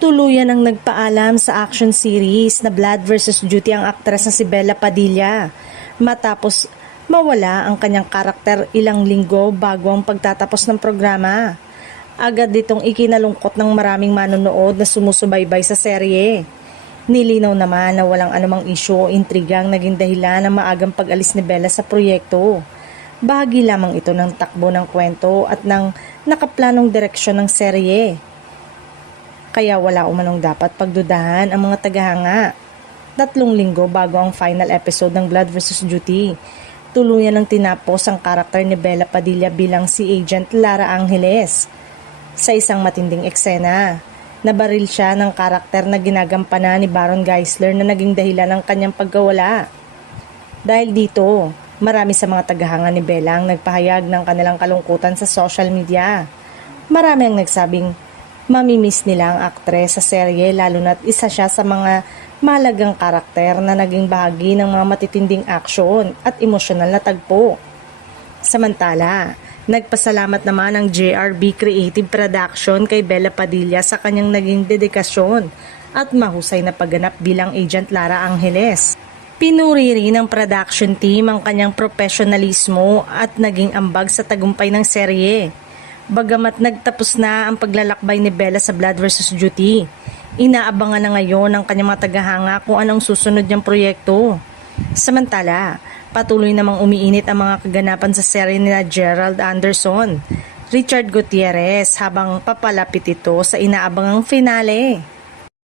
Tuluyan ang nagpaalam sa action series na Blood vs. Duty ang aktres na si Bella Padilla matapos mawala ang kanyang karakter ilang linggo bago ang pagtatapos ng programa. Agad ditong ikinalungkot ng maraming manonood na sumusubaybay sa serye. Nilinaw naman na walang anumang isyu o intrigang naging dahilan ng maagang pag-alis ni Bella sa proyekto. Bahagi lamang ito ng takbo ng kwento at ng nakaplanong direksyon ng serye. Kaya wala umanong dapat pagdudahan ang mga tagahanga. 3 linggo bago ang final episode ng Blood vs. Duty, tuluyan ng tinapos ang karakter ni Bella Padilla bilang si Agent Lara Angeles. Sa isang matinding eksena, nabaril siya ng karakter na ginagampanan ni Baron Geisler na naging dahilan ng kanyang pagkawala. Dahil dito, marami sa mga tagahanga ni Bella ang nagpahayag ng kanilang kalungkutan sa social media. Marami ang nagsabing mamimiss nila ang aktres sa serye lalo na't isa siya sa mga mahalagang karakter na naging bahagi ng mga matitinding aksyon at emosyonal na tagpo. Samantala, nagpasalamat naman ang JRB Creative Production kay Bella Padilla sa kanyang naging dedikasyon at mahusay na pagganap bilang Agent Lara Angeles. Pinuri rin ng production team ang kanyang profesionalismo at naging ambag sa tagumpay ng serye. Bagamat nagtapos na ang paglalakbay ni Bella sa Blood vs. Duty, inaabangan na ngayon ng kanyang mga tagahanga kung anong susunod niyang proyekto. Samantala, patuloy namang umiinit ang mga kaganapan sa serye ni Gerald Anderson, Richard Gutierrez habang papalapit ito sa inaabangang finale.